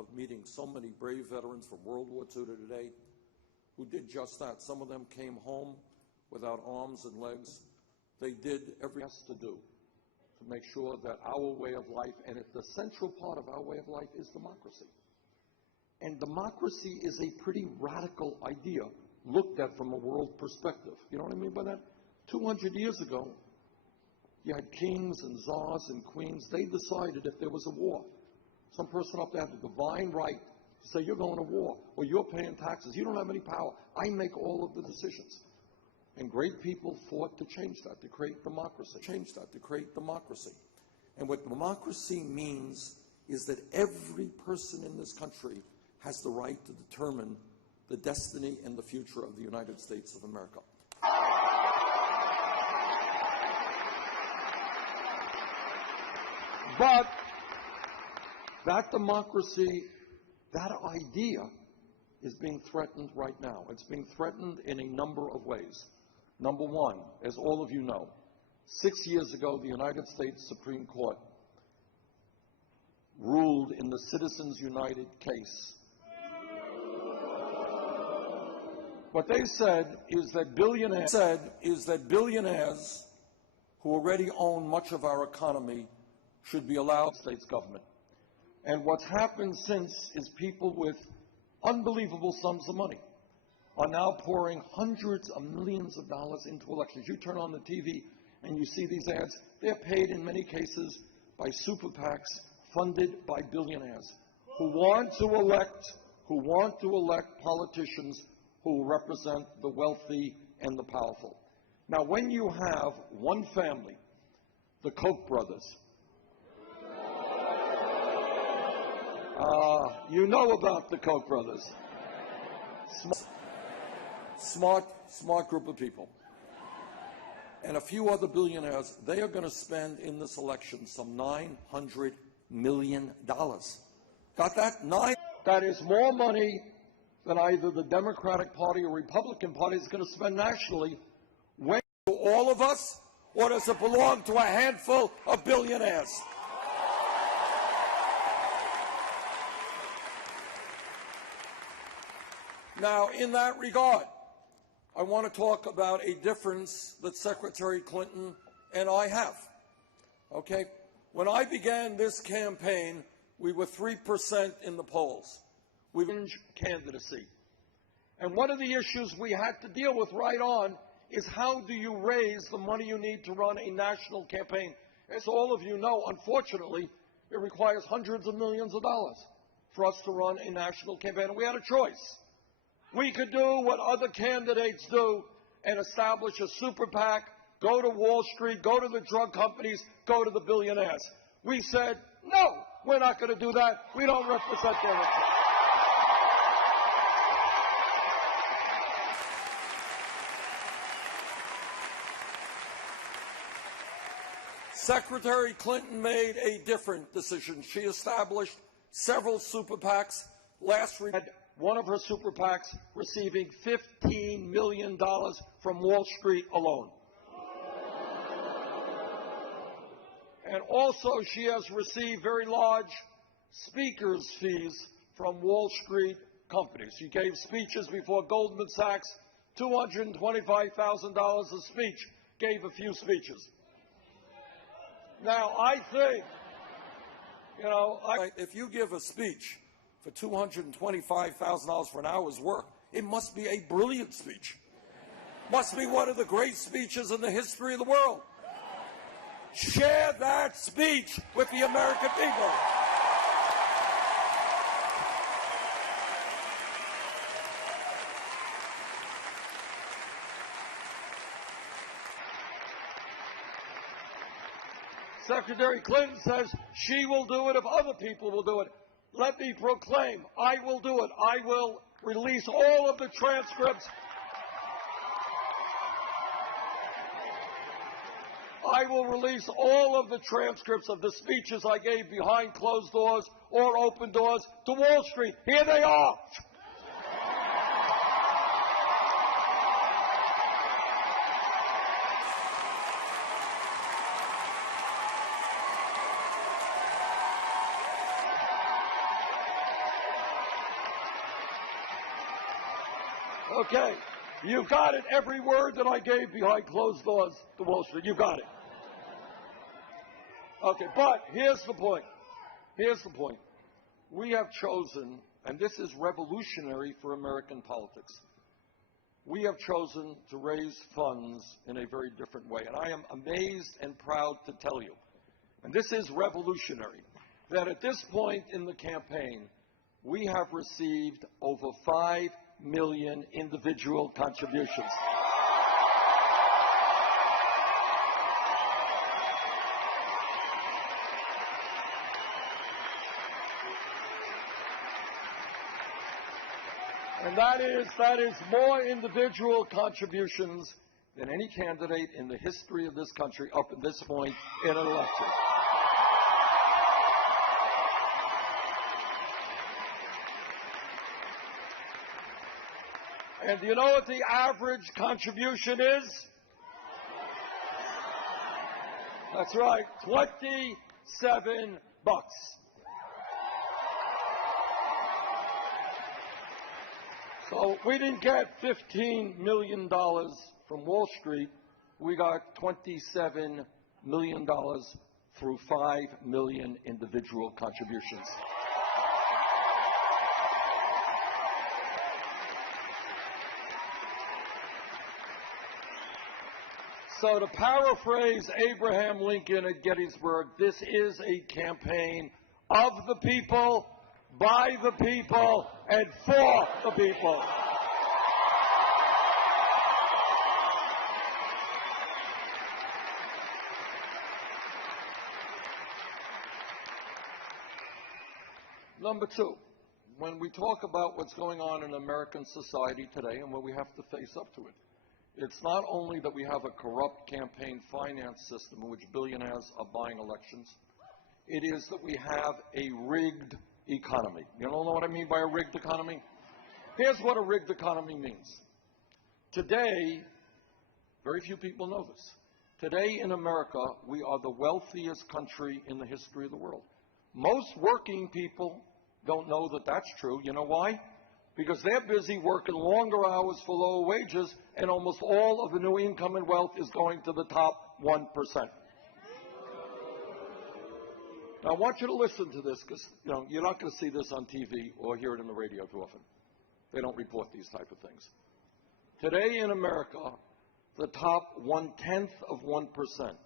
of meeting so many brave veterans from World War II to today who did just that. Some of them came home without arms and legs. They did everything to do to make sure that our way of life, and the central part of our way of life is democracy. And democracy is a pretty radical idea looked at from a world perspective. You know what I mean by that? 200 years ago, you had kings and czars and queens. They decided if there was a war, some person up there had the divine right to say, you're going to war, or you're paying taxes. You don't have any power. I make all of the decisions. And great people fought to change that, to create democracy. Change that, to create democracy. And what democracy means is that every person in this country has the right to determine the destiny and the future of the United States of America. But that democracy, that idea, is being threatened right now. It's being threatened in a number of ways. Number one, as all of you know, 6 years ago, the United States Supreme Court ruled in the Citizens United case. What they said is that billionaires who already own much of our economy should be allowed states government. And what's happened since is people with unbelievable sums of money are now pouring hundreds of millions of dollars into elections. You turn on the TV and you see these ads. They're paid in many cases by super PACs funded by billionaires who want to elect politicians who represent the wealthy and the powerful. Now, when you have one family, the Koch brothers, you know about the Koch brothers. Smart group of people. And a few other billionaires, they are going to spend in this election some $900 million. Got that? That is more money than either the Democratic Party or Republican Party is going to spend nationally. When to all of us, or does it belong to a handful of billionaires? Now, in that regard, I want to talk about a difference that Secretary Clinton and I have. Okay? When I began this campaign, we were 3% in the polls. We were candidacy. And one of the issues we had to deal with right on is how do you raise the money you need to run a national campaign? As all of you know, unfortunately, it requires hundreds of millions of dollars for us to run a national campaign. And we had a choice. We could do what other candidates do and establish a super PAC, go to Wall Street, go to the drug companies, go to the billionaires. We said, no, we're not going to do that. We don't represent their interests. Secretary Clinton made a different decision. She established several super PACs. Last week, one of her super PACs receiving $15 million from Wall Street alone. And also she has received very large speakers' fees from Wall Street companies. She gave speeches before Goldman Sachs, $225,000 a speech, gave a few speeches. Now, I think, if you give a speech for $225,000 for an hour's work, it must be a brilliant speech. Must be one of the great speeches in the history of the world. Share that speech with the American people. Secretary Clinton says she will do it if other people will do it. Let me proclaim, I will do it. I will release all of the transcripts. I will release all of the transcripts of the speeches I gave behind closed doors or open doors to Wall Street. Here they are. Okay. You got it. Every word that I gave behind closed doors to Wall Street. You got it. Okay, but here's the point. Here's the point. We have chosen, and this is revolutionary for American politics, we have chosen to raise funds in a very different way. And I am amazed and proud to tell you, and this is revolutionary, that at this point in the campaign, we have received over 5 million individual contributions. And that is more individual contributions than any candidate in the history of this country up at this point in an election. And do you know what the average contribution is? That's right, $27. So we didn't get $15 million from Wall Street. We got $27 million through 5 million individual contributions. So to paraphrase Abraham Lincoln at Gettysburg, this is a campaign of the people, by the people, and for the people. Number two, when we talk about what's going on in American society today and when we have to face up to it, it's not only that we have a corrupt campaign finance system in which billionaires are buying elections, it is that we have a rigged economy. You don't know what I mean by a rigged economy? Here's what a rigged economy means. Today, very few people know this. Today in America, we are the wealthiest country in the history of the world. Most working people don't know that that's true. You know why? Because they're busy working longer hours for lower wages, and almost all of the new income and wealth is going to the top 1%. Now, I want you to listen to this because you're not going to see this on TV or hear it in the radio too often. They don't report these type of things. Today in America, the top 0.1%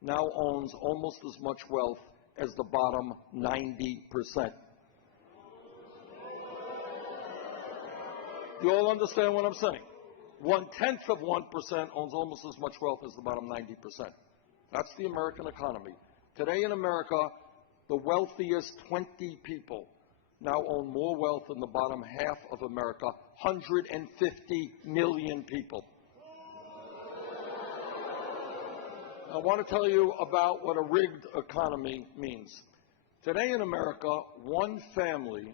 now owns almost as much wealth as the bottom 90%. You all understand what I'm saying? 0.1% owns almost as much wealth as the bottom 90%. That's the American economy. Today in America, the wealthiest 20 people now own more wealth than the bottom half of America, 150 million people. I want to tell you about what a rigged economy means. Today in America, one family,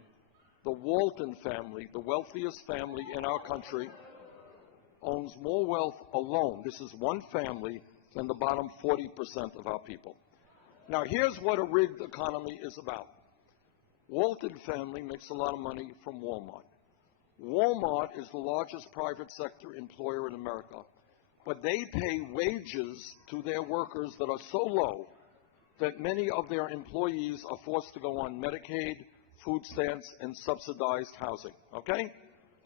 the Walton family, the wealthiest family in our country, owns more wealth alone, this is one family, than the bottom 40% of our people. Now, here's what a rigged economy is about. Walton family makes a lot of money from Walmart. Walmart is the largest private sector employer in America, but they pay wages to their workers that are so low that many of their employees are forced to go on Medicaid, food stamps, and subsidized housing, okay?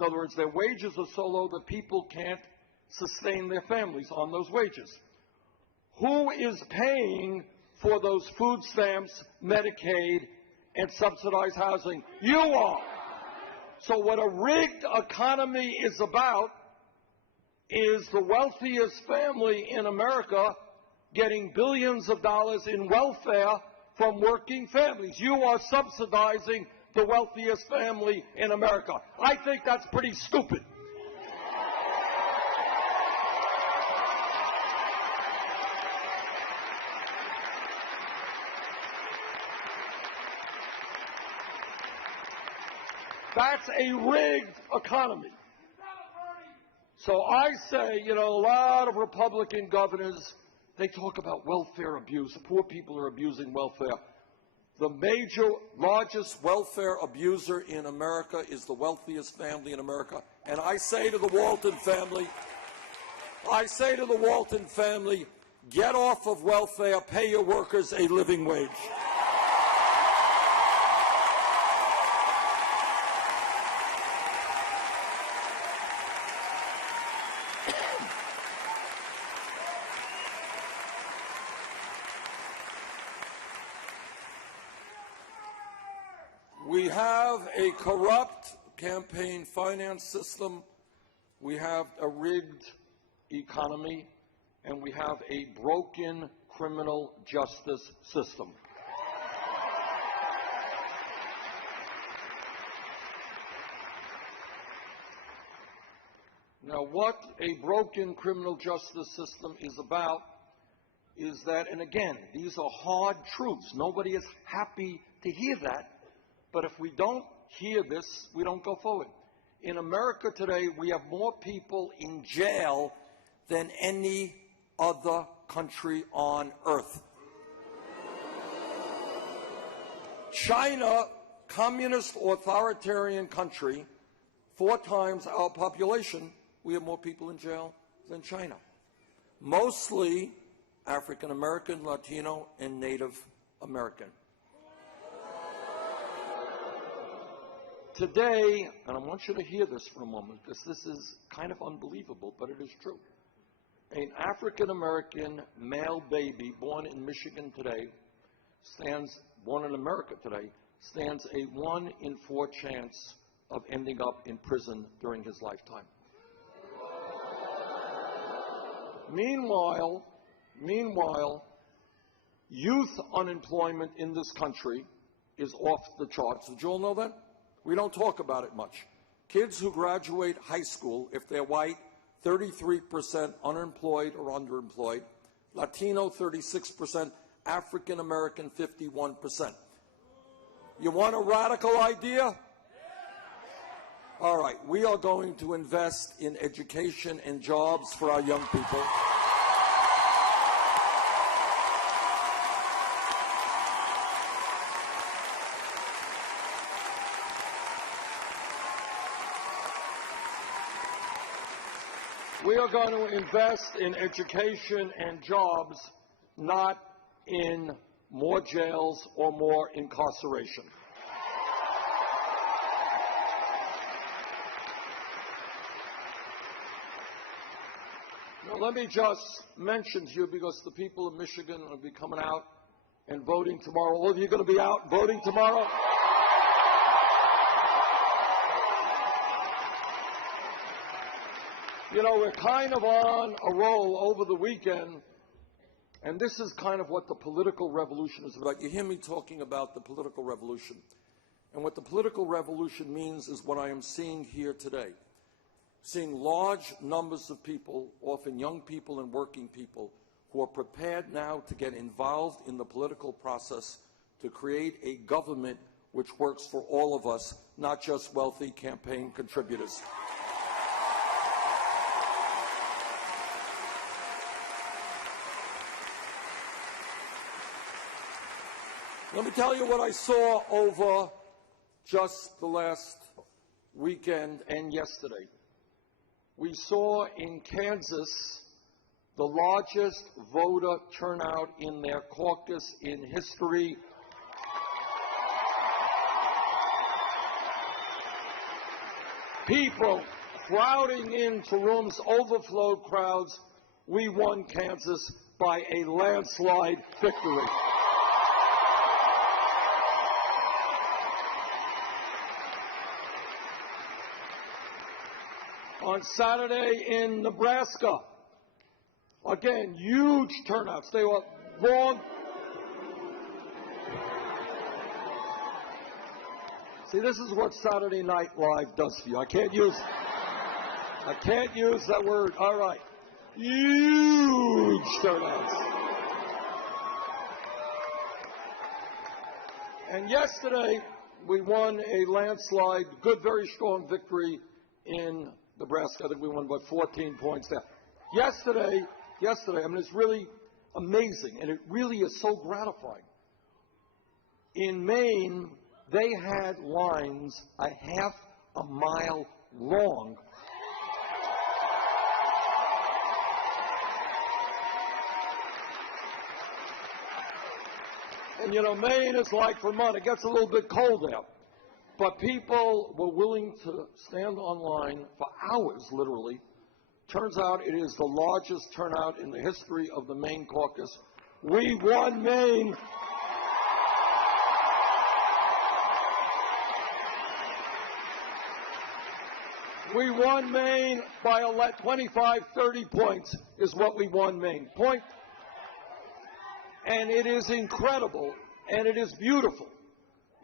In other words, their wages are so low that people can't sustain their families on those wages. Who is paying for those food stamps, Medicaid, and subsidized housing? You are. So what a rigged economy is about is the wealthiest family in America getting billions of dollars in welfare from working families. You are subsidizing the wealthiest family in America. I think that's pretty stupid. That's a rigged economy. So I say, a lot of Republican governors, they talk about welfare abuse. Poor people are abusing welfare. The largest welfare abuser in America is the wealthiest family in America. And I say to the Walton family, get off of welfare, pay your workers a living wage. We have a corrupt campaign finance system, we have a rigged economy, and we have a broken criminal justice system. Now, what a broken criminal justice system is about is that, and again, these are hard truths. Nobody is happy to hear that. But if we don't hear this, we don't go forward. In America today, we have more people in jail than any other country on earth. China, communist authoritarian country, 4 times our population, we have more people in jail than China. Mostly African American, Latino, and Native American. Today, and I want you to hear this for a moment because this is kind of unbelievable, but it is true. An African-American male baby born in Michigan today born in America today, stands a 1 in 4 chance of ending up in prison during his lifetime. Meanwhile, youth unemployment in this country is off the charts. Did you all know that? We don't talk about it much. Kids who graduate high school, if they're white, 33% unemployed or underemployed. Latino, 36%. African American, 51%. You want a radical idea? All right, we are going to invest in education and jobs for our young people. We are going to invest in education and jobs, not in more jails or more incarceration. Now, let me just mention to you, because the people of Michigan will be coming out and voting tomorrow. All of you going to be out voting tomorrow? You know, we're kind of on a roll over the weekend, and this is kind of what the political revolution is about. You hear me talking about the political revolution. And what the political revolution means is what I am seeing here today. Seeing large numbers of people, often young people and working people, who are prepared now to get involved in the political process to create a government which works for all of us, not just wealthy campaign contributors. Let me tell you what I saw over just the last weekend and yesterday. We saw in Kansas the largest voter turnout in their caucus in history. People crowding into rooms, overflowed crowds. We won Kansas by a landslide victory. On Saturday in Nebraska, again, huge turnouts. They were long. See, this is what Saturday Night Live does for you. I can't use that word. All right. Huge turnouts. And yesterday, we won a landslide, good, very strong victory in Nebraska. I think we won about 14 points there. Yesterday, I mean, it's really amazing, and it really is so gratifying. In Maine, they had lines a half a mile long. And, you know, Maine is like Vermont. It gets a little bit cold there. But people were willing to stand online for hours, literally. Turns out it is the largest turnout in the history of the Maine caucus. We won Maine. We won Maine by 25, 30 points is what we won Maine. And it is incredible, and it is beautiful.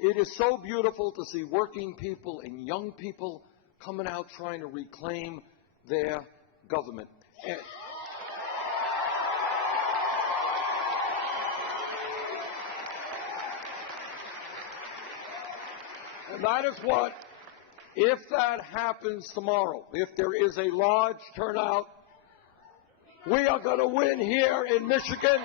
It is so beautiful to see working people and young people coming out trying to reclaim their government. And that is what, if that happens tomorrow, if there is a large turnout, we are going to win here in Michigan.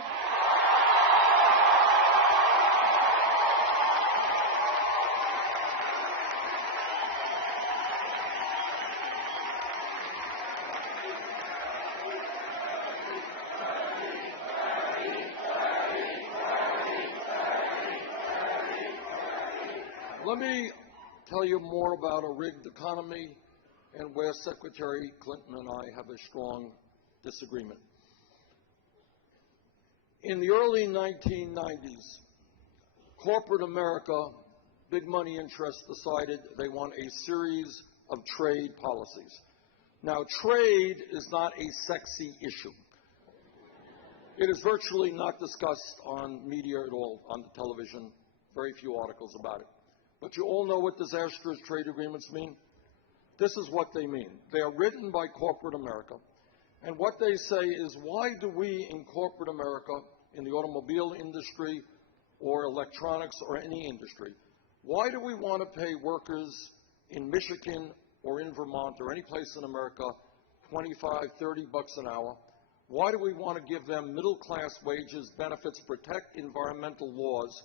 Let me tell you more about a rigged economy and where Secretary Clinton and I have a strong disagreement. In the early 1990s, corporate America, big money interests, decided they want a series of trade policies. Now, trade is not a sexy issue. It is virtually not discussed on media at all, on the television, very few articles about it. But you all know what disastrous trade agreements mean. This is what they mean. They are written by corporate America. And what they say is, why do we in corporate America, in the automobile industry or electronics or any industry, why do we want to pay workers in Michigan or in Vermont or any place in America 25, 30 bucks an hour? Why do we want to give them middle-class wages, benefits, protect environmental laws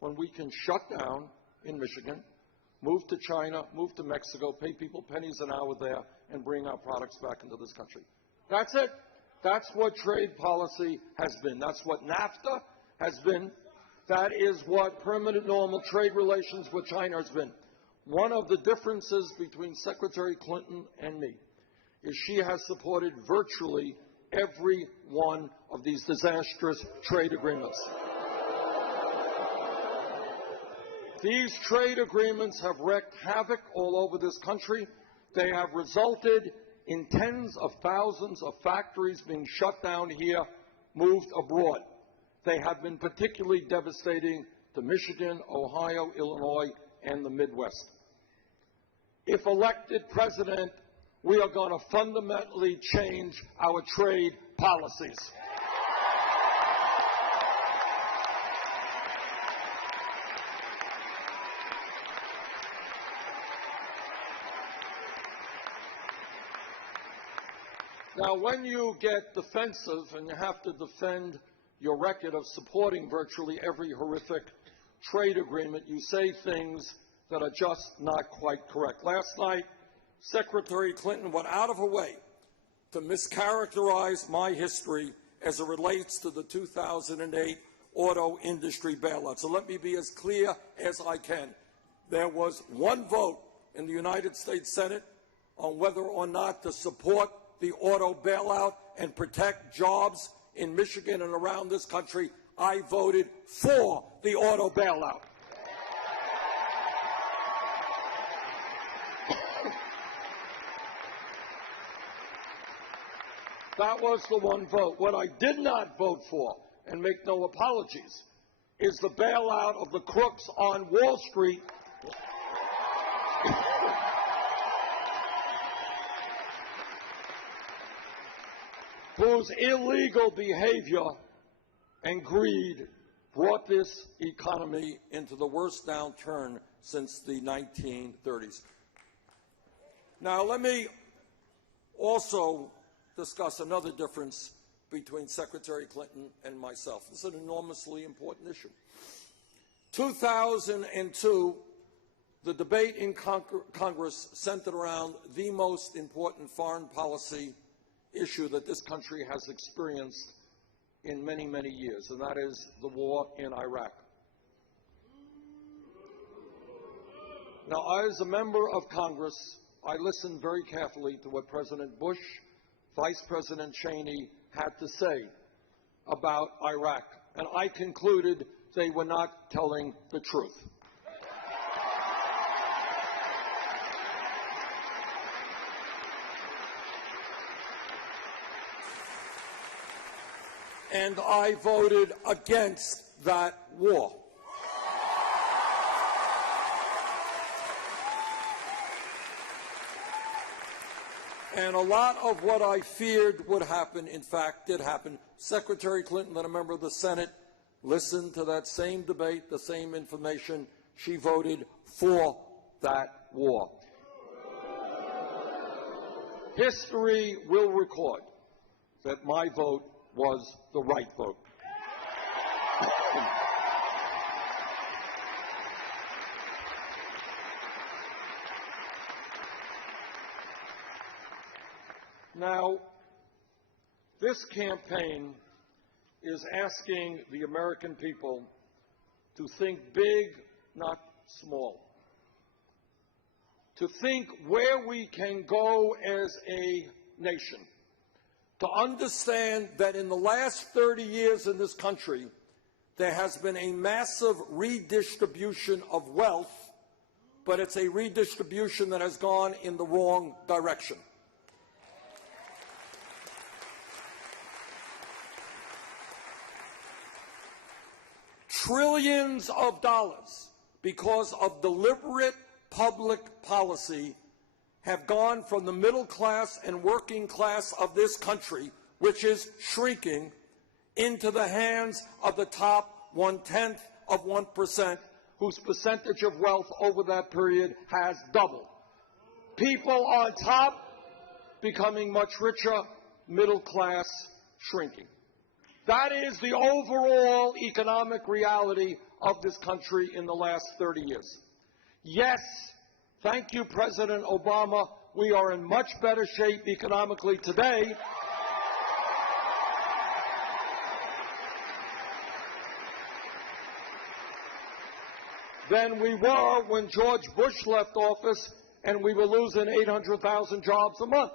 when we can shut down in Michigan, move to China, move to Mexico, pay people pennies an hour there, and bring our products back into this country? That's it. That's what trade policy has been. That's what NAFTA has been. That is what permanent normal trade relations with China has been. One of the differences between Secretary Clinton and me is she has supported virtually every one of these disastrous trade agreements. These trade agreements have wreaked havoc all over this country. They have resulted in tens of thousands of factories being shut down here, moved abroad. They have been particularly devastating to Michigan, Ohio, Illinois, and the Midwest. If elected president, we are going to fundamentally change our trade policies. Now, when you get defensive and you have to defend your record of supporting virtually every horrific trade agreement, you say things that are just not quite correct. Last night, Secretary Clinton went out of her way to mischaracterize my history as it relates to the 2008 auto industry bailout. So let me be as clear as I can. There was one vote in the United States Senate on whether or not to support the auto bailout and protect jobs in Michigan and around this country. I voted for the auto bailout. That was the one vote. What I did not vote for, and make no apologies, is the bailout of the crooks on Wall Street whose illegal behavior and greed brought this economy into the worst downturn since the 1930s. Now, let me also discuss another difference between Secretary Clinton and myself. This is an enormously important issue. 2002, the debate in Congress centered around the most important foreign policy issue that this country has experienced in many, many years, and that is the war in Iraq. Now, as a member of Congress, I listened very carefully to what President Bush, Vice President Cheney had to say about Iraq, and I concluded they were not telling the truth. And I voted against that war. And a lot of what I feared would happen, in fact, did happen. Secretary Clinton, then a member of the Senate, listened to that same debate, the same information. She voted for that war. History will record that my vote was the right vote. Now, this campaign is asking the American people to think big, not small. To think where we can go as a nation. To understand that in the last 30 years in this country, there has been a massive redistribution of wealth, but it's a redistribution that has gone in the wrong direction. Trillions of dollars, because of deliberate public policy, have gone from the middle class and working class of this country, which is shrinking, into the hands of the top 0.1%, whose percentage of wealth over that period has doubled. People on top becoming much richer, middle class shrinking. That is the overall economic reality of this country in the last 30 years. Yes, thank you, President Obama, we are in much better shape economically today than we were when George Bush left office and we were losing 800,000 jobs a month.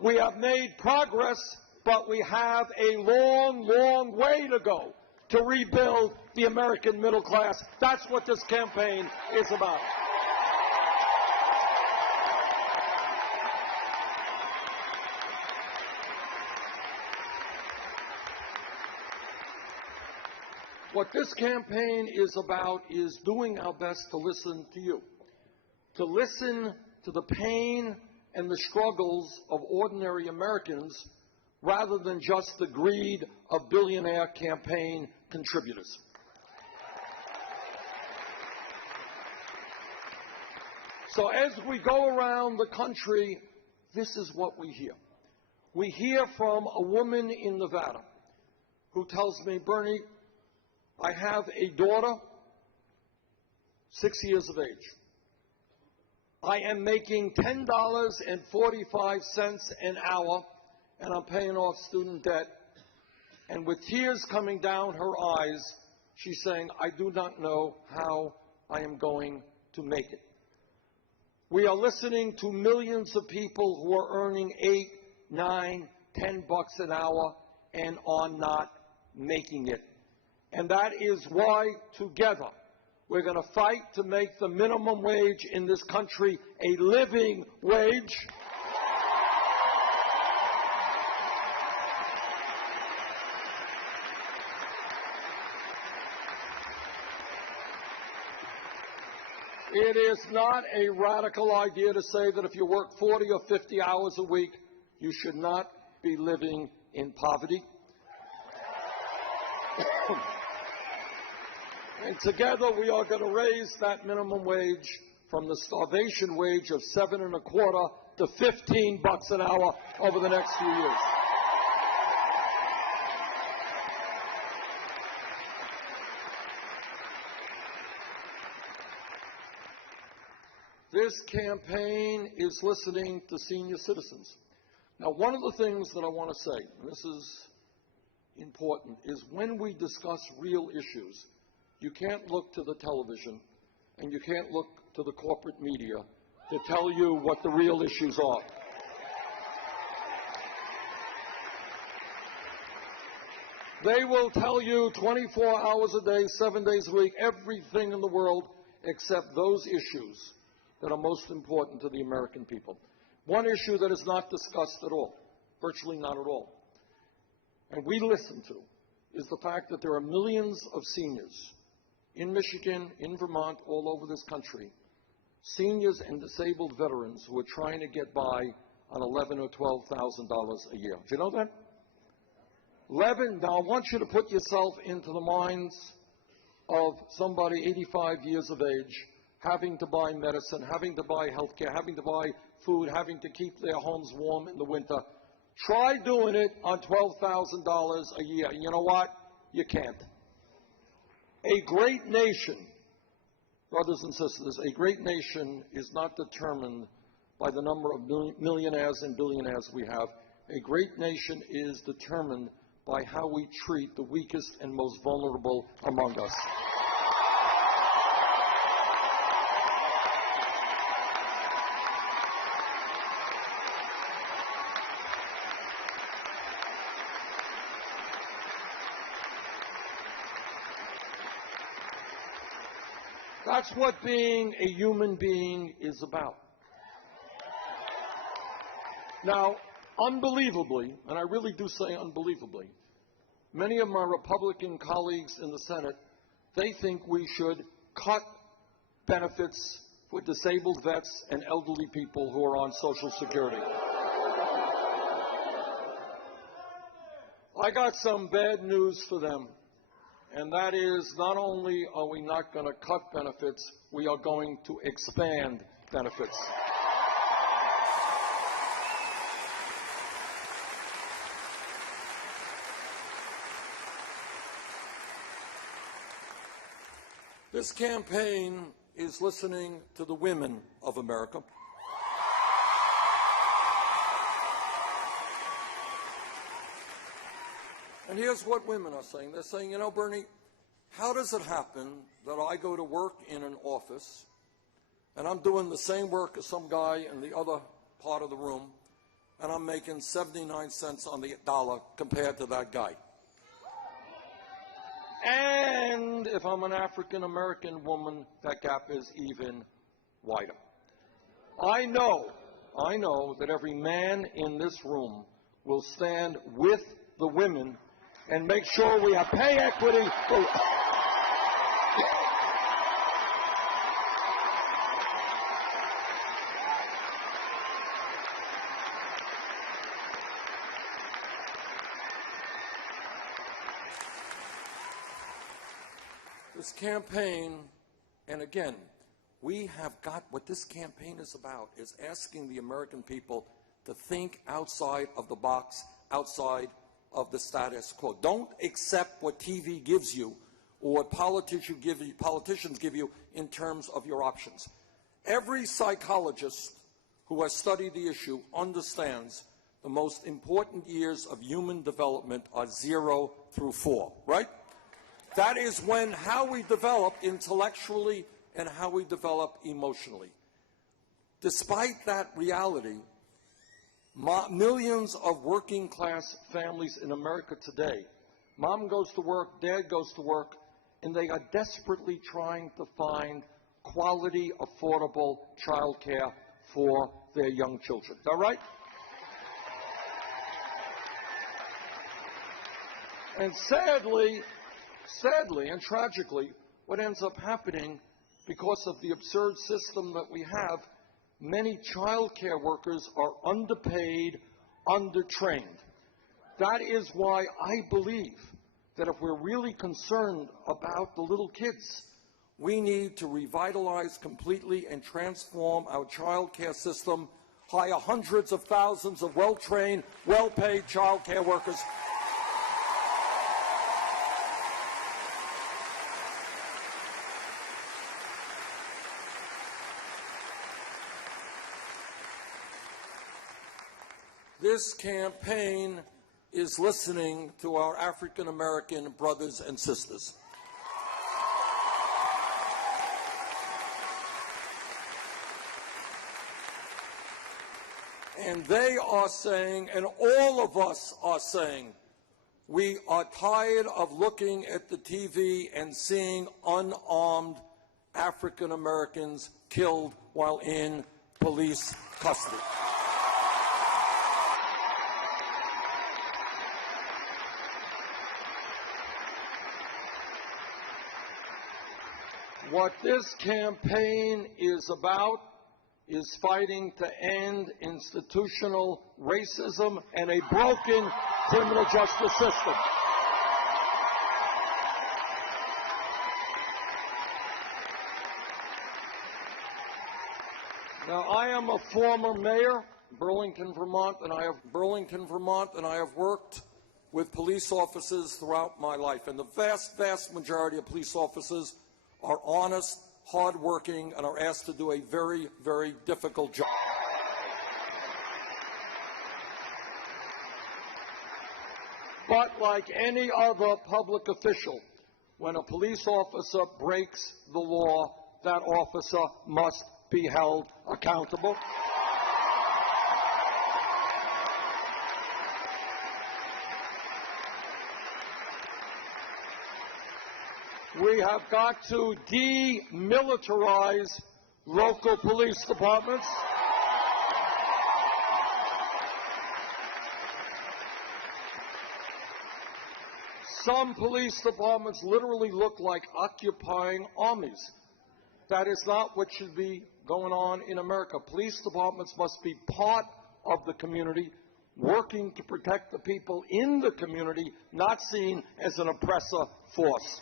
We have made progress, but we have a long, long way to go to rebuild the American middle class. That's what this campaign is about. What this campaign is about is doing our best to listen to you, to listen to the pain and the struggles of ordinary Americans rather than just the greed of billionaire campaign contributors. So as we go around the country, this is what we hear. We hear from a woman in Nevada who tells me, Bernie, I have a daughter, 6 years of age. I am making $10.45 an hour, and I'm paying off student debt. And with tears coming down her eyes, she's saying, I do not know how I am going to make it. We are listening to millions of people who are earning $8, $9, $10 an hour and are not making it. And that is why, together, we're going to fight to make the minimum wage in this country a living wage. It is not a radical idea to say that if you work 40 or 50 hours a week, you should not be living in poverty. And together we are going to raise that minimum wage from the starvation wage of $7.25 to $15 an hour over the next few years. This campaign is listening to senior citizens. Now, one of the things that I want to say, and this is important, is when we discuss real issues, you can't look to the television and you can't look to the corporate media to tell you what the real issues are. They will tell you 24 hours a day, 7 days a week, everything in the world except those issues that are most important to the American people. One issue that is not discussed at all, virtually not at all, and we listen to, is the fact that there are millions of seniors in Michigan, in Vermont, all over this country, seniors and disabled veterans who are trying to get by on $11,000 or $12,000 a year. Do you know that? 11. Now, I want you to put yourself into the minds of somebody 85 years of age, having to buy medicine, having to buy health care, having to buy food, having to keep their homes warm in the winter. Try doing it on $12,000 a year. And you know what? You can't. A great nation, brothers and sisters, a great nation is not determined by the number of millionaires and billionaires we have. A great nation is determined by how we treat the weakest and most vulnerable among us. That's what being a human being is about. Now, unbelievably, and I really do say unbelievably, many of my Republican colleagues in the Senate, they think we should cut benefits for disabled vets and elderly people who are on Social Security. I got some bad news for them. And that is, not only are we not going to cut benefits, we are going to expand benefits. This campaign is listening to the women of America. And here's what women are saying. They're saying, you know, Bernie, how does it happen that I go to work in an office and I'm doing the same work as some guy in the other part of the room and I'm making 79 cents on the dollar compared to that guy? And if I'm an African-American woman, that gap is even wider. I know that every man in this room will stand with the women and make sure we have pay equity. This campaign, and again, we have got, what this campaign is about is asking the American people to think outside of the box, outside of the status quo. Don't accept what TV gives you or what politicians give you in terms of your options. Every psychologist who has studied the issue understands the most important years of human development are 0 through 4, right? That is when how we develop intellectually and how we develop emotionally. Despite that reality, millions of working class families in America today, mom goes to work, dad goes to work, and they are desperately trying to find quality, affordable child care for their young children. Is that right? And sadly and tragically, what ends up happening because of the absurd system that we have, many child care workers are underpaid, undertrained. That is why I believe that if we're really concerned about the little kids, we need to revitalize completely and transform our child care system, hire hundreds of thousands of well-trained, well-paid child care workers. This campaign is listening to our African American brothers and sisters. And they are saying, and all of us are saying, we are tired of looking at the TV and seeing unarmed African Americans killed while in police custody. What this campaign is about is fighting to end institutional racism and a broken criminal justice system. Now, I am a former mayor, Burlington, Vermont, and I have worked with police officers throughout my life, and the vast, vast majority of police officers are honest, hardworking, and are asked to do a very, very difficult job. But like any other public official, when a police officer breaks the law, that officer must be held accountable. We have got to demilitarize local police departments. Some police departments literally look like occupying armies. That is not what should be going on in America. Police departments must be part of the community, working to protect the people in the community, not seen as an oppressor force.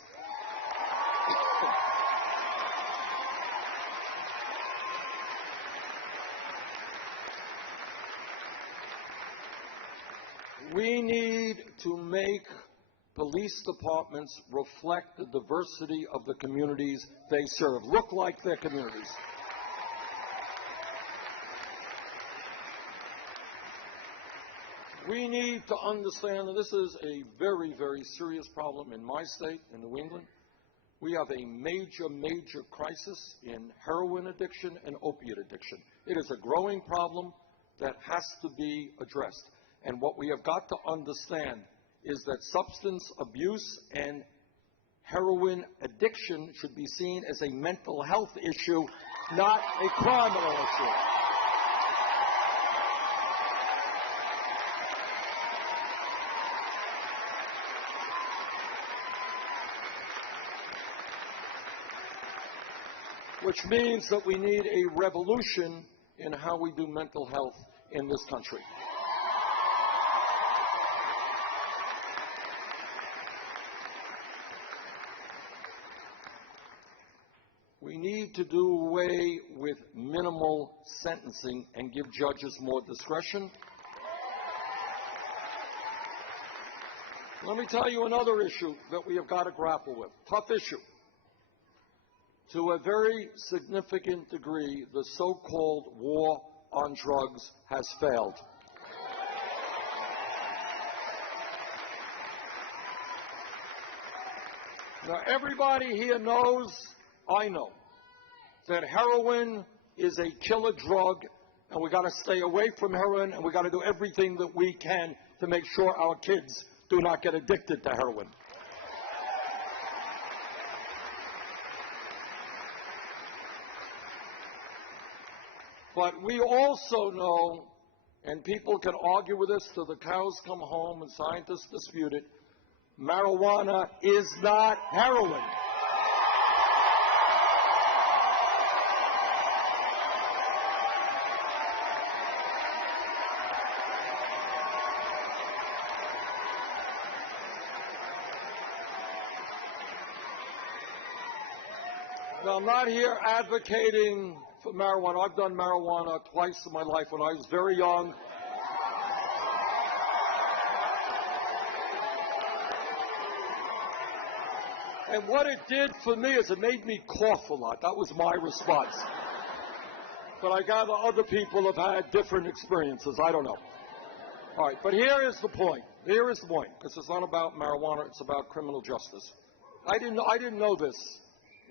We need to make police departments reflect the diversity of the communities they serve, look like their communities. We need to understand that this is a very, very serious problem in my state, in New England. We have a major, major crisis in heroin addiction and opiate addiction. It is a growing problem that has to be addressed. And what we have got to understand is that substance abuse and heroin addiction should be seen as a mental health issue, not a criminal issue. Which means that we need a revolution in how we do mental health in this country. We need to do away with minimal sentencing and give judges more discretion. Let me tell you another issue that we have got to grapple with. Tough issue. To a very significant degree, the so-called war on drugs has failed. Now, everybody here knows, I know, that heroin is a killer drug, and we got to stay away from heroin, and we got to do everything that we can to make sure our kids do not get addicted to heroin. But we also know, and people can argue with us till the cows come home and scientists dispute it, marijuana is not heroin. Now, I'm not here advocating for marijuana. I've done marijuana twice in my life when I was very young. And what it did for me is it made me cough a lot. That was my response. But I gather other people have had different experiences. I don't know. All right, but here is the point. Here is the point, because it's not about marijuana, it's about criminal justice. I didn't know this,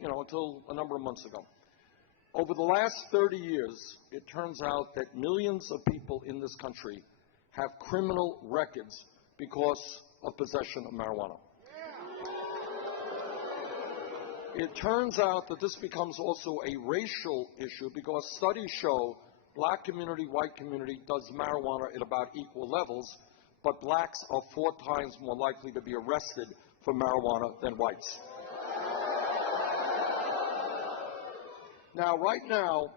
until a number of months ago. Over the last 30 years, it turns out that millions of people in this country have criminal records because of possession of marijuana. It turns out that this becomes also a racial issue because studies show black community, white community does marijuana at about equal levels, but blacks are 4 times more likely to be arrested for marijuana than whites. Now, right now,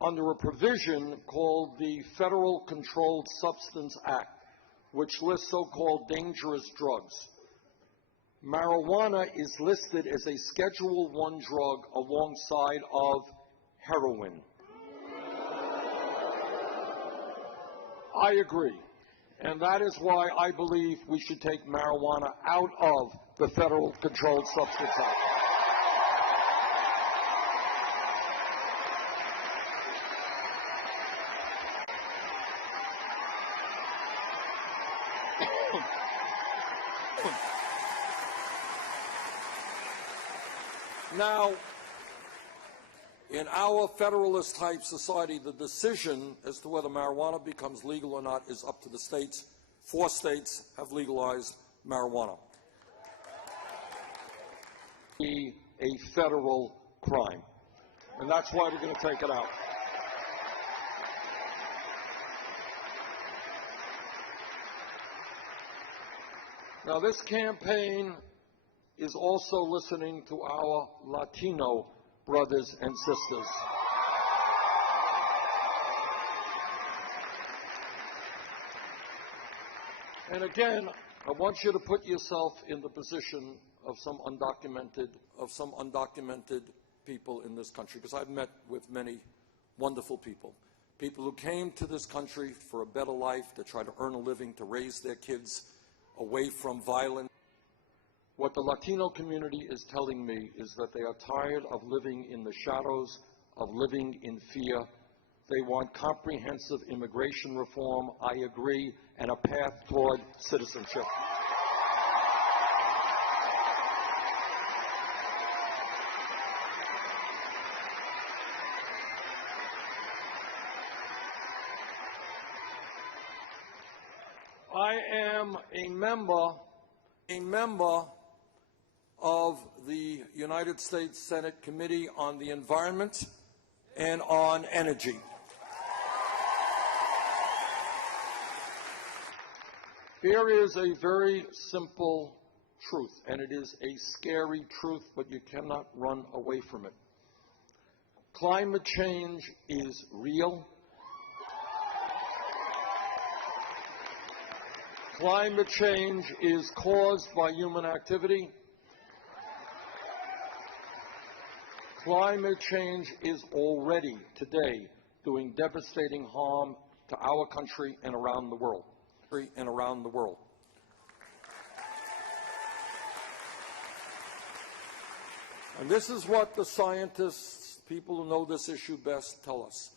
under a provision called the Federal Controlled Substance Act, which lists so-called dangerous drugs, marijuana is listed as a Schedule I drug alongside of heroin. I agree. And that is why I believe we should take marijuana out of the Federal Controlled Substance Act. Now, in our federalist-type society, the decision as to whether marijuana becomes legal or not is up to the states. 4 states have legalized marijuana. Be a federal crime, and that's why we're going to take it out. Now, this campaign is also listening to our Latino brothers and sisters. And again, I want you to put yourself in the position of some undocumented people in this country, because I've met with many wonderful people who came to this country for a better life, to try to earn a living, to raise their kids away from violence. What the Latino community is telling me is that they are tired of living in the shadows, of living in fear. They want comprehensive immigration reform, I agree, and a path toward citizenship. I am a member of the United States Senate Committee on the Environment and on Energy. Here is a very simple truth, and it is a scary truth, but you cannot run away from it. Climate change is real. Climate change is caused by human activity. Climate change is already, today, doing devastating harm to our country and around the world. And this is what the scientists, people who know this issue best, tell us.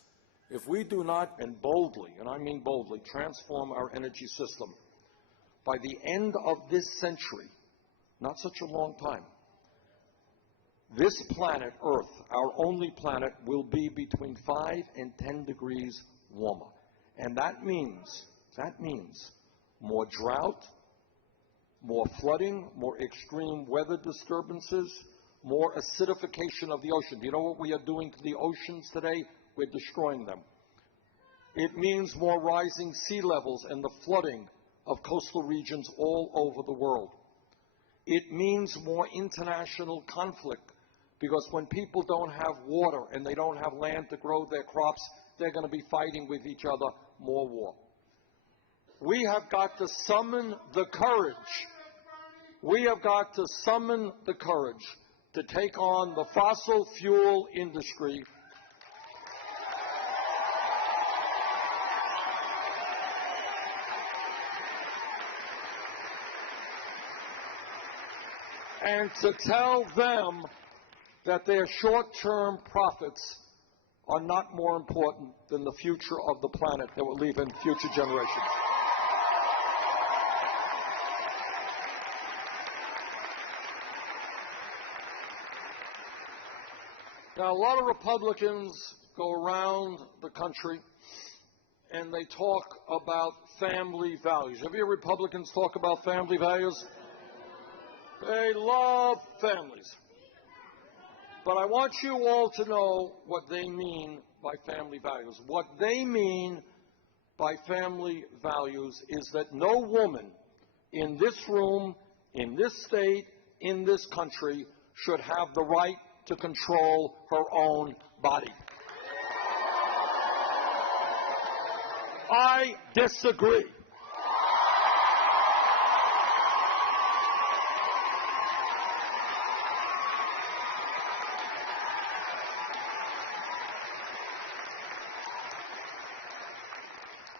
If we do not, and boldly, and I mean boldly, transform our energy system, by the end of this century, not such a long time, this planet, Earth, our only planet, will be between 5 and 10 degrees warmer. And that means more drought, more flooding, more extreme weather disturbances, more acidification of the ocean. Do you know what we are doing to the oceans today? We're destroying them. It means more rising sea levels and the flooding of coastal regions all over the world. It means more international conflict, because when people don't have water and they don't have land to grow their crops, they're going to be fighting with each other, more war. We have got to summon the courage. We have got to summon the courage to take on the fossil fuel industry and to tell them that their short-term profits are not more important than the future of the planet that will leave in future generations. Now, a lot of Republicans go around the country and they talk about family values. Have you heard Republicans talk about family values? They love families. But I want you all to know what they mean by family values. What they mean by family values is that no woman in this room, in this state, in this country should have the right to control her own body. I disagree.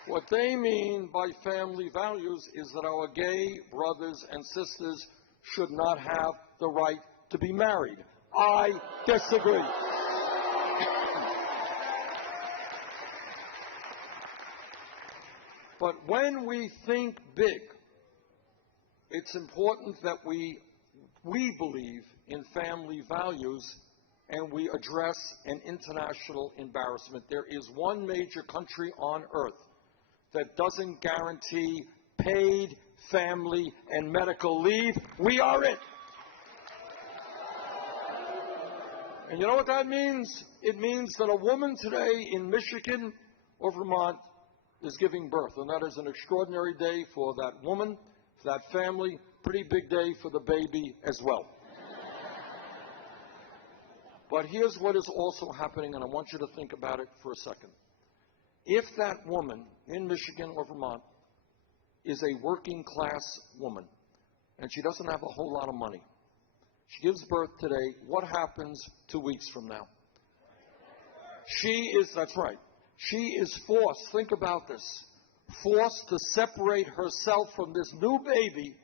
What they mean by family values is that our gay brothers and sisters should not have the right to be married. I disagree. But when we think big, it's important that we believe in family values and we address an international embarrassment. There is one major country on earth that doesn't guarantee paid family and medical leave. We are it. And you know what that means? It means that a woman today in Michigan or Vermont is giving birth, and that is an extraordinary day for that woman, for that family, pretty big day for the baby as well. But here's what is also happening, and I want you to think about it for a second. If that woman in Michigan or Vermont is a working class woman and she doesn't have a whole lot of money, she gives birth today, what happens 2 weeks from now? That's right, she is forced, think about this, forced to separate herself from this new baby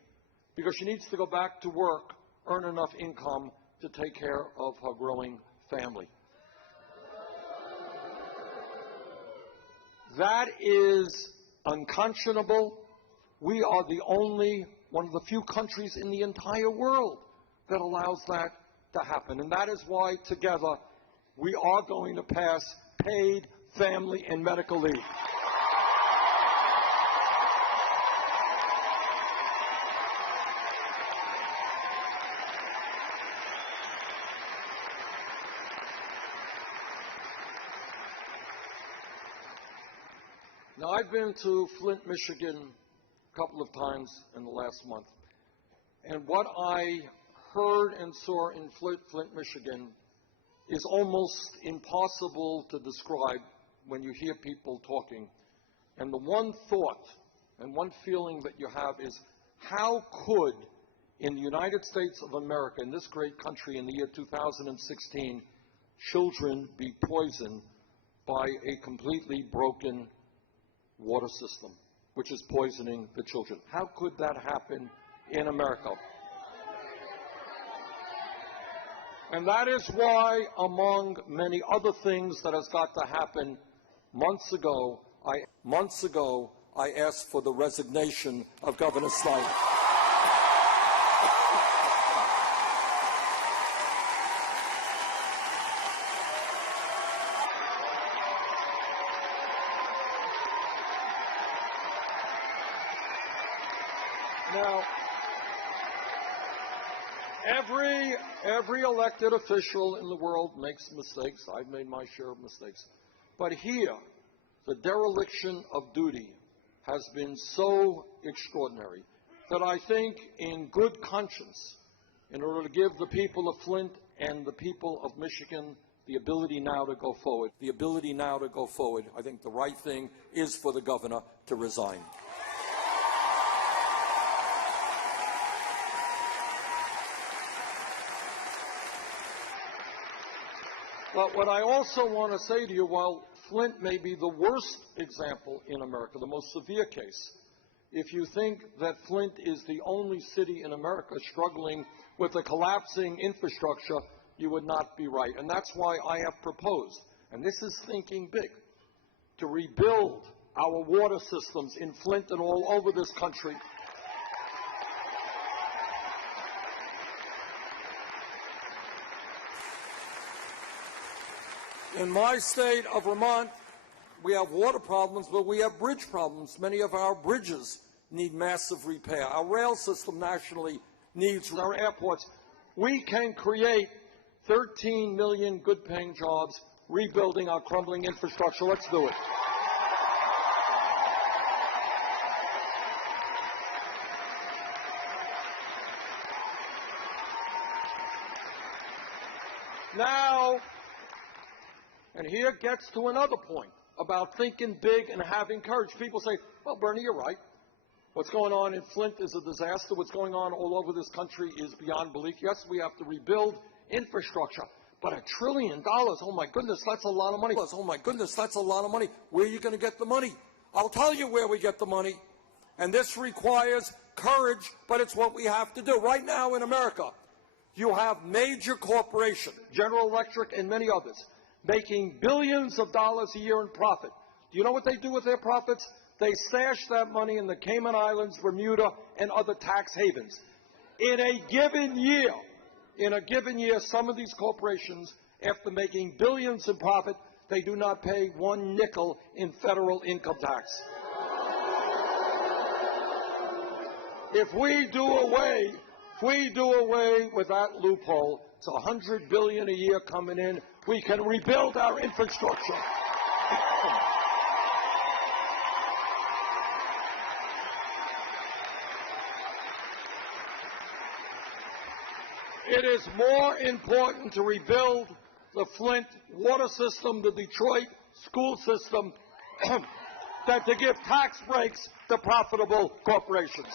because she needs to go back to work, earn enough income to take care of her growing family. That is unconscionable. We are one of the few countries in the entire world that allows that to happen. And that is why together we are going to pass paid family and medical leave. Now, I've been to Flint, Michigan a couple of times in the last month, and what I heard and saw in Flint, Michigan is almost impossible to describe when you hear people talking. And the one thought and one feeling that you have is, how could, in the United States of America, in this great country in the year 2016, children be poisoned by a completely broken water system, which is poisoning the children? How could that happen in America? And that is why, among many other things that has got to happen, months ago, I asked for the resignation of Governor Snyder. Now, every elected official in the world makes mistakes. I've made my share of mistakes. But here, the dereliction of duty has been so extraordinary that I think, in good conscience, in order to give the people of Flint and the people of Michigan the ability now to go forward, I think the right thing is for the governor to resign. But what I also want to say to you, while Flint may be the worst example in America, the most severe case, if you think that Flint is the only city in America struggling with a collapsing infrastructure, you would not be right. And that's why I have proposed, and this is thinking big, to rebuild our water systems in Flint and all over this country. In my state of Vermont, we have water problems, but we have bridge problems. Many of our bridges need massive repair. Our rail system nationally needs our airports. We can create 13 million good-paying jobs rebuilding our crumbling infrastructure. Let's do it. Now, and here gets to another point about thinking big and having courage. People say, well, Bernie, you're right. What's going on in Flint is a disaster. What's going on all over this country is beyond belief. Yes, we have to rebuild infrastructure, but $1 trillion, oh my goodness, that's a lot of money. Oh my goodness, that's a lot of money. Where are you going to get the money? I'll tell you where we get the money. And this requires courage, but it's what we have to do. Right now in America, you have major corporations, General Electric and many others, making billions of dollars a year in profit. Do you know what they do with their profits? They stash that money in the Cayman Islands, Bermuda, and other tax havens. In a given year, some of these corporations, after making billions in profit, they do not pay one nickel in federal income tax. If we do away with that loophole, it's $100 billion a year coming in. We can rebuild our infrastructure. It is more important to rebuild the Flint water system, the Detroit school system, than to give tax breaks to profitable corporations.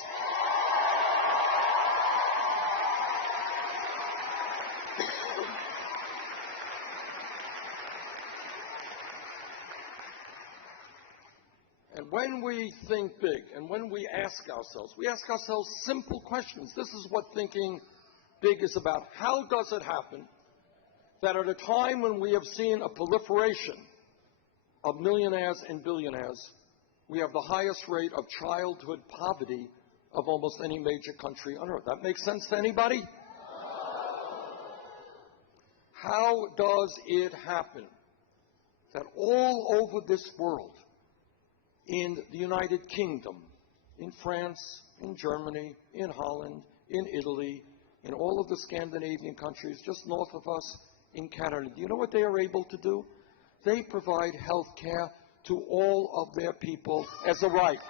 And when we think big and when we ask ourselves simple questions. This is what thinking big is about. How does it happen that at a time when we have seen a proliferation of millionaires and billionaires, we have the highest rate of childhood poverty of almost any major country on earth? That makes sense to anybody? How does it happen that all over this world, in the United Kingdom, in France, in Germany, in Holland, in Italy, in all of the Scandinavian countries, just north of us, in Canada, do you know what they are able to do? They provide health care to all of their people as a right.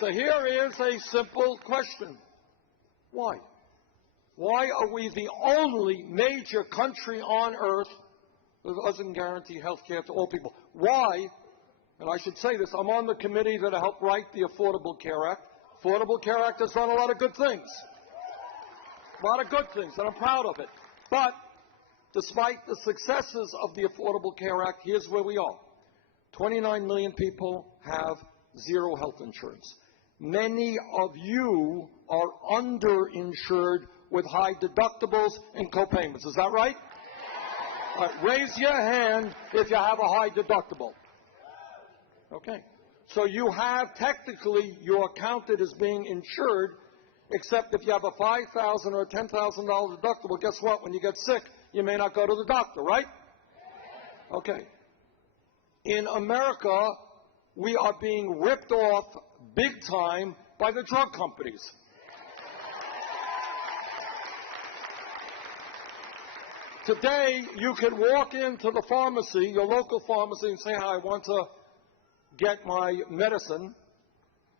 So here is a simple question. Why? Why are we the only major country on earth that doesn't guarantee health care to all people? Why? And I should say this, I'm on the committee that helped write the Affordable Care Act. Affordable Care Act has done a lot of good things. And I'm proud of it. But despite the successes of the Affordable Care Act, here's where we are. 29 million people have zero health insurance. Many of you are underinsured with high deductibles and copayments. Is that right? All right, raise your hand if you have a high deductible. Okay. So you have, technically, you're counted as being insured, except if you have a $5,000 or a $10,000 deductible, guess what? When you get sick, you may not go to the doctor, right? Okay. In America, we are being ripped off big time by the drug companies. Today, you can walk into the pharmacy, your local pharmacy, and say, "Hi, I want to get my medicine,"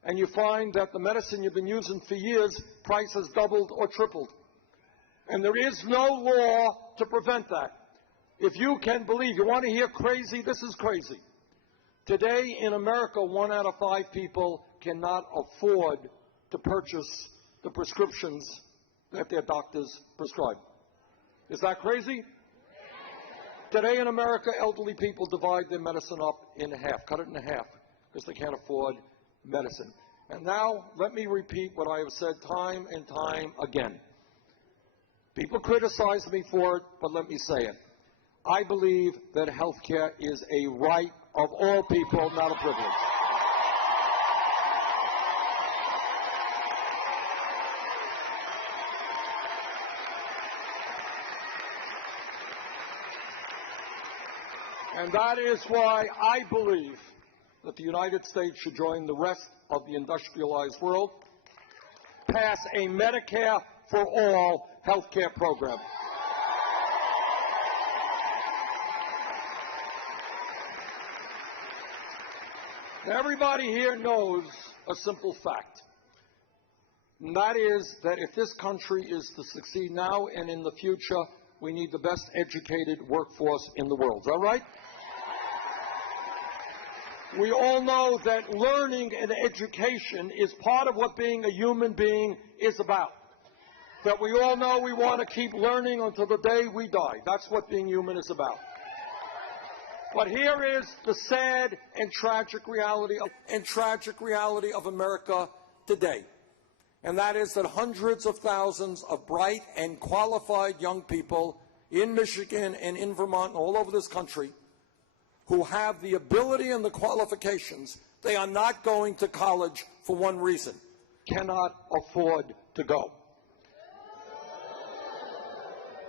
and you find that the medicine you've been using for years, price has doubled or tripled. And there is no law to prevent that. If you can believe, you want to hear crazy, this is crazy. Today in America, 1 out of 5 people cannot afford to purchase the prescriptions that their doctors prescribe. Is that crazy? Today in America, elderly people divide their medicine up in half, cut it in half, because they can't afford medicine. And now, let me repeat what I have said time and time again. People criticize me for it, but let me say it. I believe that health care is a right of all people, not a privilege. And that is why I believe that the United States should join the rest of the industrialized world, pass a Medicare for all health care program. Everybody here knows a simple fact, and that is that if this country is to succeed now and in the future, we need the best educated workforce in the world. Is that right? We all know that learning and education is part of what being a human being is about. That we all know we want to keep learning until the day we die. That's what being human is about. But here is the sad and tragic reality of America today. And that is that hundreds of thousands of bright and qualified young people in Michigan and in Vermont and all over this country who have the ability and the qualifications, they are not going to college for one reason: cannot afford to go.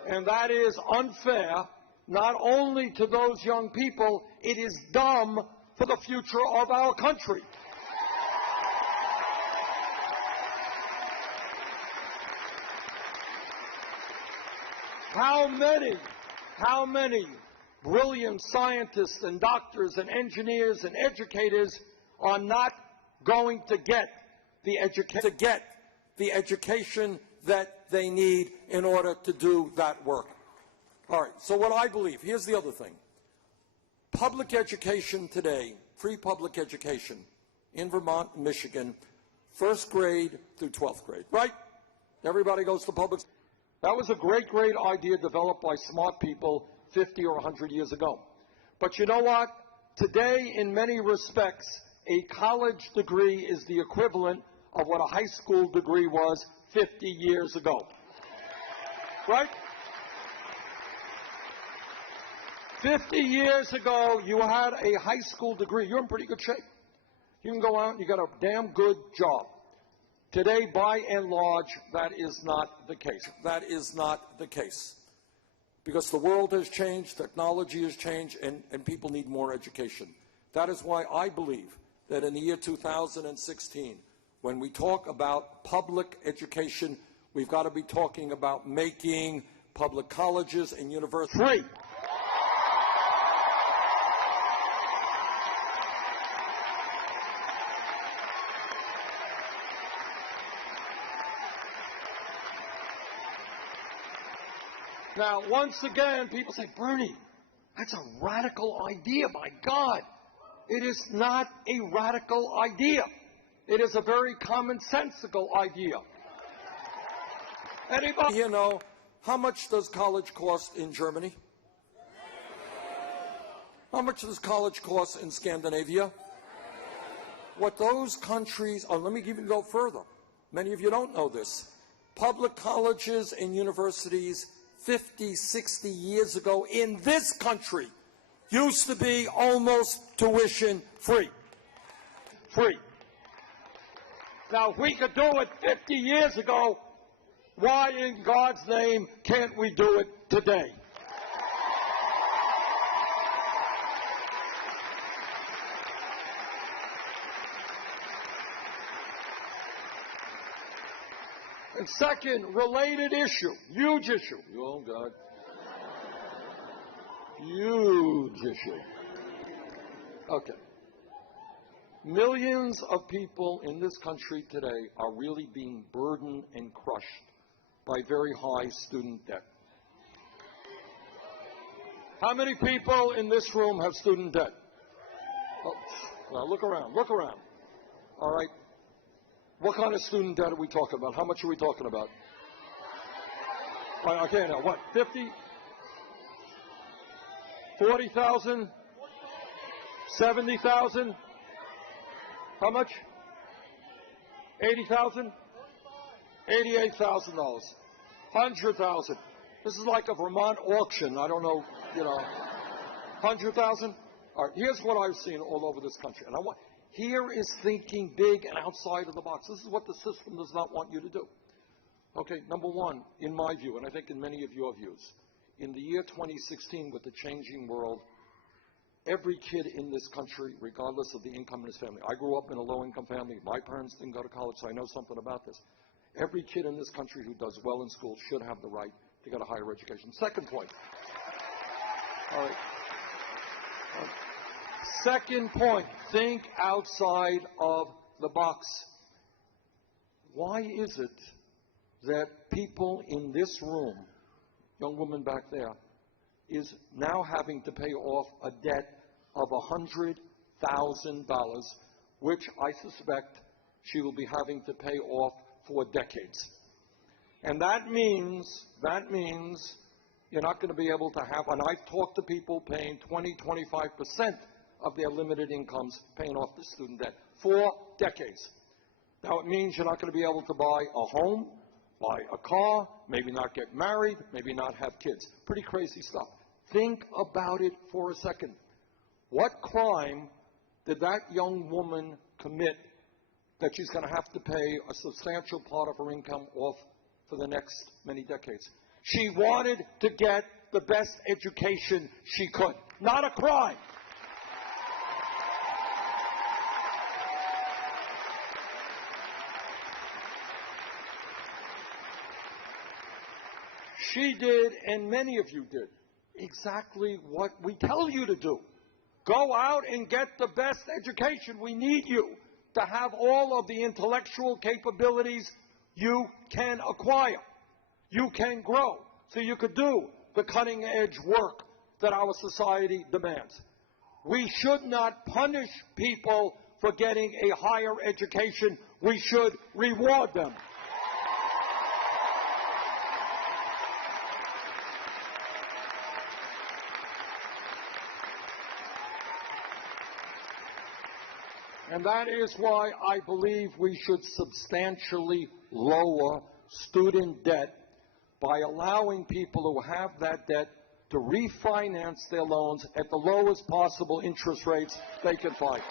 And that is unfair, not only to those young people, it is dumb for the future of our country. How many brilliant scientists and doctors and engineers and educators are not going to get the education that they need in order to do that work? All right, so what I believe, here's the other thing. Public education today, free public education in Vermont and Michigan, first grade through 12th grade, right? Everybody goes to public. That was a great idea developed by smart people 50 or 100 years ago. But you know what? Today, in many respects, a college degree is the equivalent of what a high school degree was 50 years ago. Right? 50 years ago, you had a high school degree. You're in pretty good shape. You can go out and you got a damn good job. Today, by and large, that is not the case. That is not the case. Because the world has changed, technology has changed, and people need more education. That is why I believe that in the year 2016, when we talk about public education, we've got to be talking about making public colleges and universities free. Now, once again, people say, Bernie, that's a radical idea, my God. It is not a radical idea. It is a very commonsensical idea. Anybody here know how much does college cost in Germany? How much does college cost in Scandinavia? What those countries, let me even go further. Many of you don't know this. Public colleges and universities 50, 60 years ago in this country used to be almost tuition free. Free. Now, if we could do it 50 years ago, why in God's name can't we do it today? And second, related issue, huge issue. Oh, God. Huge issue. Okay. Millions of people in this country today are really being burdened and crushed by very high student debt. How many people in this room have student debt? Oh, well, look around, look around. All right. What kind of student debt are we talking about? How much are we talking about? Okay, now what, 50? 40,000? 70,000? How much? 80,000? $88,000. 100,000. This is like a Vermont auction. I don't know, 100,000? All right, here's what I've seen all over this country. And here is thinking big and outside of the box. This is what the system does not want you to do. Okay, number one, in my view, and I think in many of your views, in the year 2016, with the changing world, every kid in this country, regardless of the income in his family. I grew up in a low-income family. My parents didn't go to college, so I know something about this. Every kid in this country who does well in school should have the right to get a higher education. Second point. All right. Second point, think outside of the box. Why is it that people in this room, young woman back there, is now having to pay off a debt of $100,000, which I suspect she will be having to pay off for decades? And that means you're not going to be able to have, and I've talked to people paying 20, 25% of their limited incomes paying off the student debt for decades. Now, it means you're not going to be able to buy a home, buy a car, maybe not get married, maybe not have kids. Pretty crazy stuff. Think about it for a second. What crime did that young woman commit that she's going to have to pay a substantial part of her income off for the next many decades? She wanted to get the best education she could. Not a crime. She did, and many of you did, exactly what we tell you to do. Go out and get the best education. We need you to have all of the intellectual capabilities you can acquire. You can grow, so you could do the cutting-edge work that our society demands. We should not punish people for getting a higher education. We should reward them. And that is why I believe we should substantially lower student debt by allowing people who have that debt to refinance their loans at the lowest possible interest rates they can find.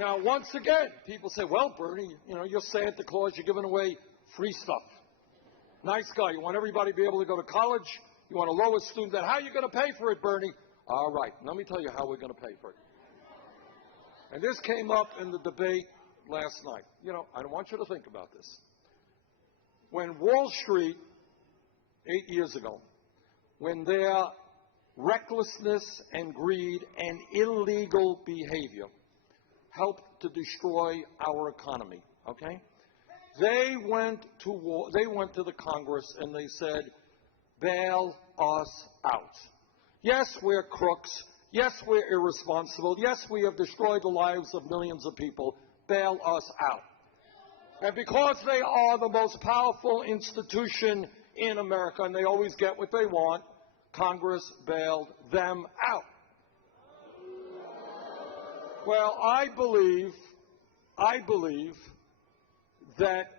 Now, once again, people say, well, Bernie, you're Santa Claus, you're giving away free stuff. Nice guy. You want everybody to be able to go to college. You want to lower student debt. How are you going to pay for it, Bernie? All right, let me tell you how we're going to pay for it. And this came up in the debate last night. I want you to think about this. When Wall Street, 8 years ago, when their recklessness and greed and illegal behavior helped to destroy our economy, okay? They went to the Congress and they said, bail us out. Yes, we're crooks. Yes, we're irresponsible. Yes, we have destroyed the lives of millions of people. Bail us out. And because they are the most powerful institution in America, and they always get what they want, Congress bailed them out. Well, I believe that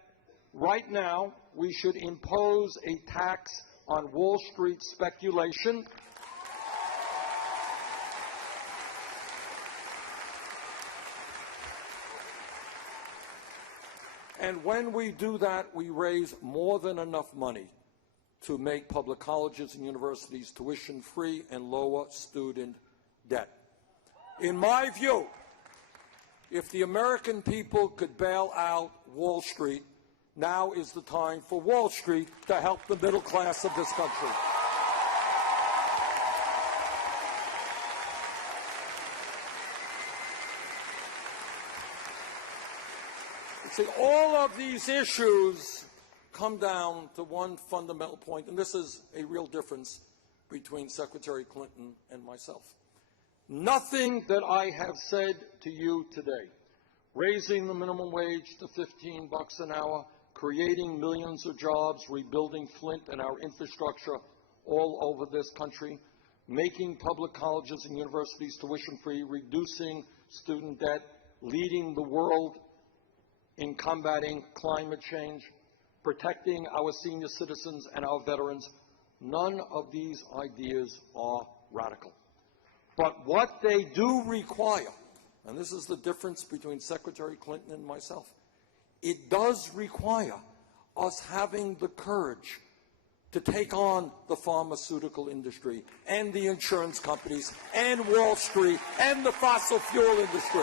right now we should impose a tax on Wall Street speculation. And when we do that, we raise more than enough money to make public colleges and universities tuition-free and lower student debt. In my view, if the American people could bail out Wall Street, now is the time for Wall Street to help the middle class of this country. See, all of these issues come down to one fundamental point, and this is a real difference between Secretary Clinton and myself. Nothing that I have said to you today, raising the minimum wage to $15 an hour, creating millions of jobs, rebuilding Flint and our infrastructure all over this country, making public colleges and universities tuition-free, reducing student debt, leading the world in combating climate change, protecting our senior citizens and our veterans. None of these ideas are radical. But what they do require, and this is the difference between Secretary Clinton and myself, it does require us having the courage to take on the pharmaceutical industry and the insurance companies and Wall Street and the fossil fuel industry.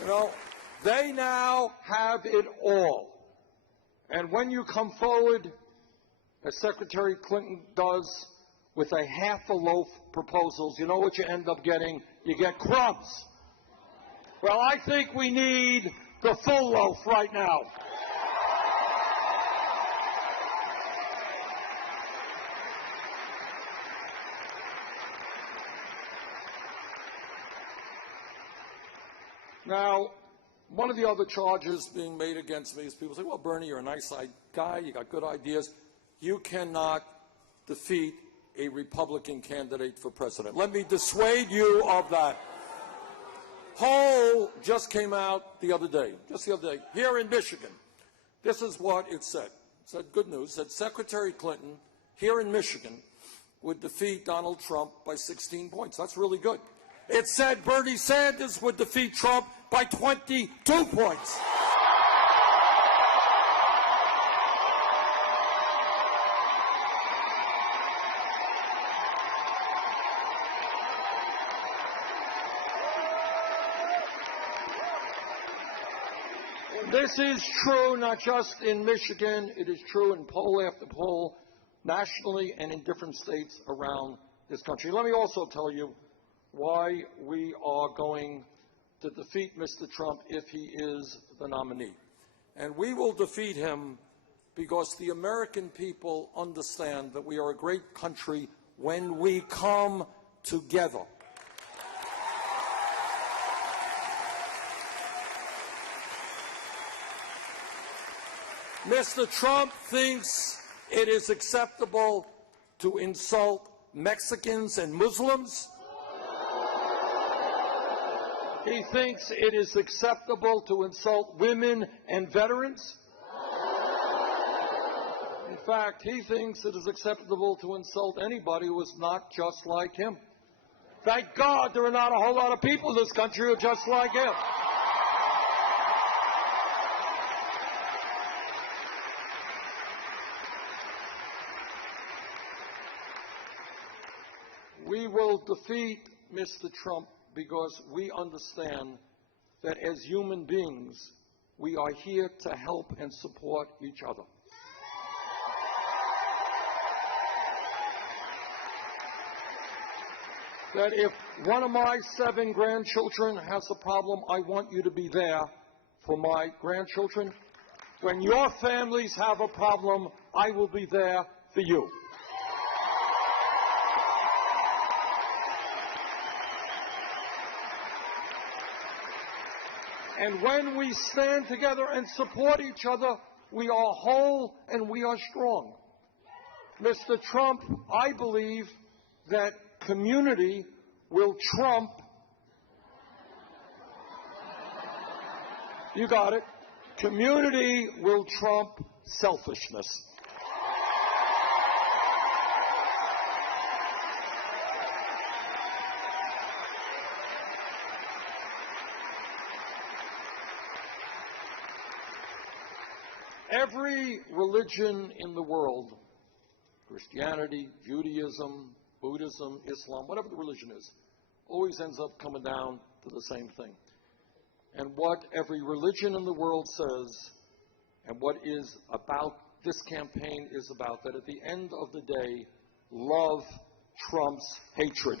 You know, they now have it all. And when you come forward, as Secretary Clinton does, with a half a loaf proposals, you know what you end up getting? You get crumbs. Well, I think we need the full loaf right now. Now, one of the other charges being made against me is people say, well, Bernie, you're a nice guy, you got good ideas. You cannot defeat a Republican candidate for president. Let me dissuade you of that. Poll just came out the other day, here in Michigan. This is what it said. It said, good news, said Secretary Clinton here in Michigan would defeat Donald Trump by 16 points. That's really good. It said Bernie Sanders would defeat Trump by 22 points. This is true not just in Michigan, it is true in poll after poll, nationally and in different states around this country. Let me also tell you why we are going to defeat Mr. Trump if he is the nominee. And we will defeat him because the American people understand that we are a great country when we come together. Mr. Trump thinks it is acceptable to insult Mexicans and Muslims. He thinks it is acceptable to insult women and veterans. In fact, he thinks it is acceptable to insult anybody who is not just like him. Thank God there are not a whole lot of people in this country who are just like him. We will defeat Mr. Trump because we understand that as human beings, we are here to help and support each other. That if one of my 7 grandchildren has a problem, I want you to be there for my grandchildren. When your families have a problem, I will be there for you. And when we stand together and support each other, we are whole and we are strong. Mr. Trump, I believe that community will trump, you got it, community will trump selfishness. Every religion in the world, Christianity, Judaism, Buddhism, Islam, whatever the religion is, always ends up coming down to the same thing. And what every religion in the world says, and what is about this campaign is about, that at the end of the day, love trumps hatred.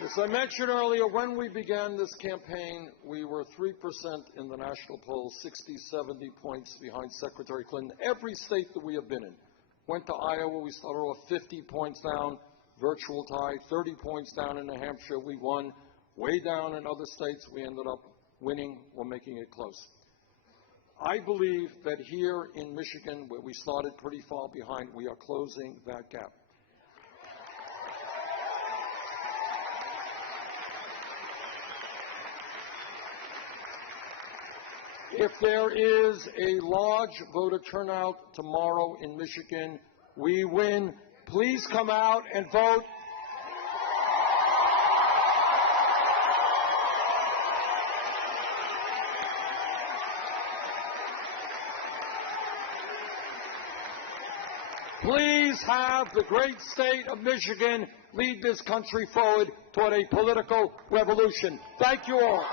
As I mentioned earlier, when we began this campaign, we were 3% in the national polls, 60, 70 points behind Secretary Clinton. Every state that we have been in. Went to Iowa, we started off 50 points down, virtual tie, 30 points down in New Hampshire, we won. Way down in other states, we ended up winning or making it close. I believe that here in Michigan, where we started pretty far behind, we are closing that gap. If there is a large voter turnout tomorrow in Michigan, we win. Please come out and vote. Please have the great state of Michigan lead this country forward toward a political revolution. Thank you all.